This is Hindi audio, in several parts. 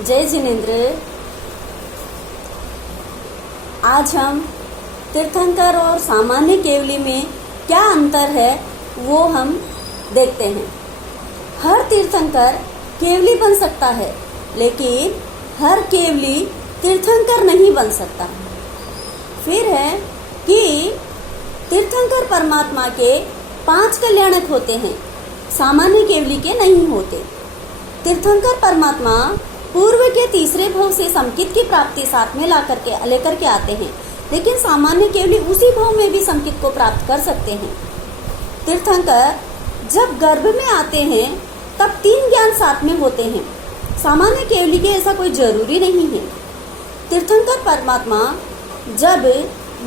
जय जिनेन्द्र। आज हम तीर्थंकर और सामान्य केवली में क्या अंतर है वो हम देखते हैं। हर तीर्थंकर केवली बन सकता है, लेकिन हर केवली तीर्थंकर नहीं बन सकता। फिर है कि तीर्थंकर परमात्मा के 5 कल्याणक होते हैं, सामान्य केवली के नहीं होते। तीर्थंकर परमात्मा पूर्व के तीसरे भव से समकित की प्राप्ति साथ में लेकर के आते हैं, लेकिन सामान्य केवली उसी भव में भी समकित को प्राप्त कर सकते हैं। तीर्थंकर जब गर्भ में आते हैं तब 3 ज्ञान साथ में होते हैं, सामान्य केवली के ऐसा कोई जरूरी नहीं है। तीर्थंकर परमात्मा जब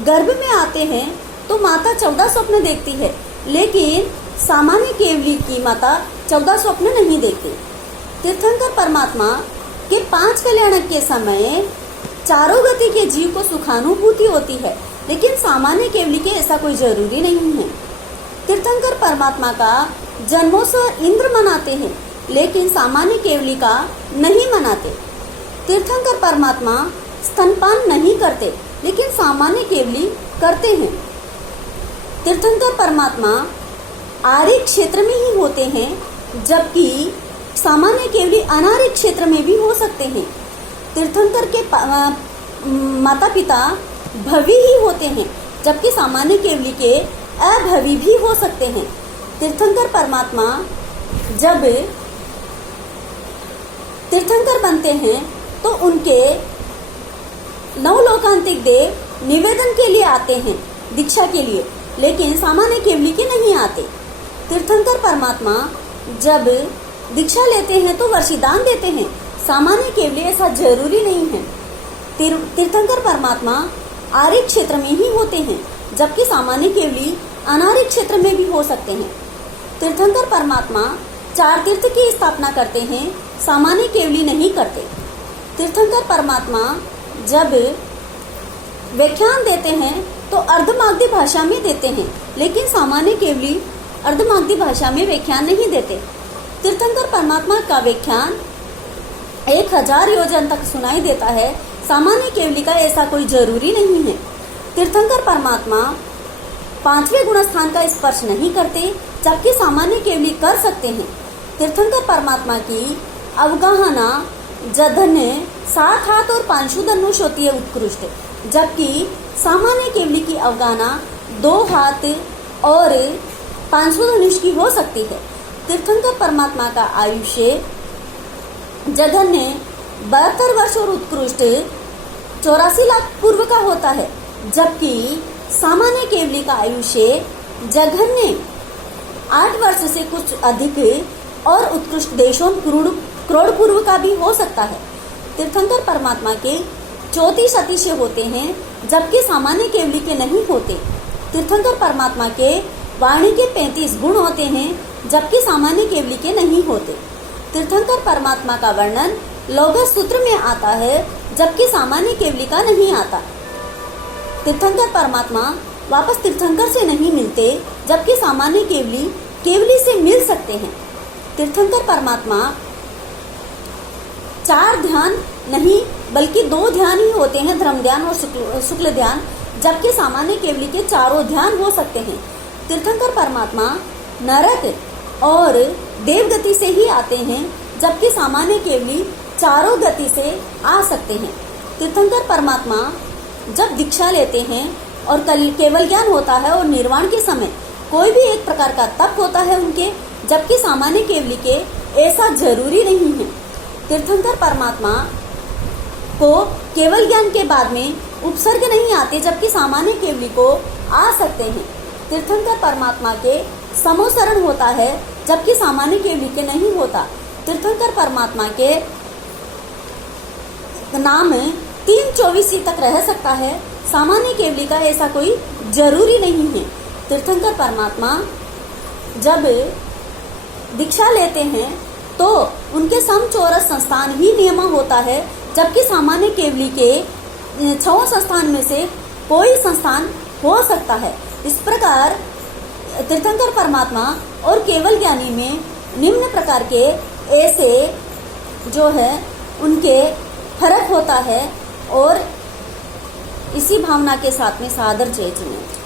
गर्भ में आते हैं तो माता 14 स्वप्न देखती है, लेकिन सामान्य केवली की माता 14 स्वप्न नहीं देखती। तीर्थंकर परमात्मा के 5 कल्याणक के समय चारों गति के जीव को सुखानुभूति होती है, लेकिन सामान्य केवली के ऐसा कोई जरूरी नहीं है। तीर्थंकर परमात्मा का जन्मोत्सव इंद्र मनाते हैं, लेकिन सामान्य केवली का नहीं मनाते। तीर्थंकर परमात्मा स्तनपान नहीं करते, लेकिन सामान्य केवली करते हैं। तीर्थंकर परमात्मा आर्य क्षेत्र में ही होते हैं, जबकि सामान्य केवली अनार्य क्षेत्र में भी हो सकते हैं। तीर्थंकर के माता पिता भवी ही होते हैं, जबकि सामान्य केवली के अभवी भी हो सकते हैं। तीर्थंकर परमात्मा जब तीर्थंकर बनते हैं तो उनके नवलोकांतिक देव निवेदन के लिए आते हैं, दीक्षा के लिए, लेकिन सामान्य केवली के नहीं आते। तीर्थंकर परमात्मा जब दीक्षा लेते हैं तो वर्षिदान देते हैं, सामान्य केवली ऐसा जरूरी नहीं है। तीर्थंकर परमात्मा आर्य क्षेत्र में ही होते हैं, जबकि सामान्य केवली अनार्य क्षेत्र में भी हो सकते हैं। तीर्थंकर परमात्मा 4 तीर्थ की स्थापना करते हैं, सामान्य केवली नहीं करते। तीर्थंकर परमात्मा जब व्याख्यान देते हैं तो अर्धमागधी भाषा में देते हैं, लेकिन सामान्य केवली अर्धमागधी भाषा में व्याख्यान नहीं देते। तीर्थंकर परमात्मा का व्याख्यान 1000 योजन तक सुनाई देता है, सामान्य केवली का ऐसा कोई जरूरी नहीं है। तीर्थंकर परमात्मा 5वें गुणस्थान का स्पर्श नहीं करते, जबकि सामान्य केवली कर सकते हैं। तीर्थंकर परमात्मा की अवगाहना जधन्य 7 हाथ और 5 धनुष होती है उत्कृष्ट, जबकि सामान्य केवली की अवगाहना 2 हाथ और 5 धनुष की हो सकती है। तीर्थंकर परमात्मा का आयुष्य जघन्य 72 वर्ष और उत्कृष्ट 84 लाख पूर्व का होता है, जबकि सामान्य केवली का आयुष्य जघन्य 8 वर्ष से कुछ अधिक और उत्कृष्ट देशों करोड़ पूर्व का भी हो सकता है। तीर्थंकर परमात्मा के 34 अतिशय होते हैं, जबकि सामान्य केवली के नहीं होते। तीर्थंकर परमात्मा के वाणी के 35 गुण होते हैं, जबकि सामान्य केवली के नहीं होते। तीर्थंकर परमात्मा का वर्णन लौगस सूत्र में आता है, जबकि सामान्य केवली का नहीं आता। तीर्थंकर परमात्मा वापस तीर्थंकर से नहीं मिलते, जबकि सामान्य केवली से मिल सकते हैं। तीर्थंकर परमात्मा 4 ध्यान नहीं बल्कि 2 ध्यान ही होते हैं, धर्म ध्यान और शुक्ल ध्यान, जबकि सामान्य केवली के 4 ध्यान हो सकते हैं। तीर्थंकर परमात्मा नरक और देव गति से ही आते हैं, जबकि सामान्य केवली 4 गति से आ सकते हैं। तीर्थंकर परमात्मा जब दीक्षा लेते हैं और केवल ज्ञान होता है और निर्वाण के समय कोई भी एक प्रकार का तप होता है उनके, जबकि सामान्य केवली के ऐसा जरूरी नहीं है। तीर्थंकर परमात्मा को केवल ज्ञान के बाद में उपसर्ग नहीं आते, जबकि सामान्य केवली को आ सकते हैं। तीर्थंकर परमात्मा के समोसरण होता है, जबकि सामान्य केवली के नहीं होता। तीर्थंकर परमात्मा के नाम 324 तक रह सकता है, सामान्य केवली का ऐसा कोई जरूरी नहीं है। तीर्थंकर परमात्मा जब दीक्षा लेते हैं तो उनके समचौरस संस्थान ही नियम होता है, जबकि सामान्य केवली के 6 संस्थान में से कोई संस्थान हो सकता है। इस प्रकार तीर्थंकर परमात्मा और केवल ज्ञानी में निम्न प्रकार के ऐसे जो है उनके फर्क होता है। और इसी भावना के साथ में सादर जय चुने।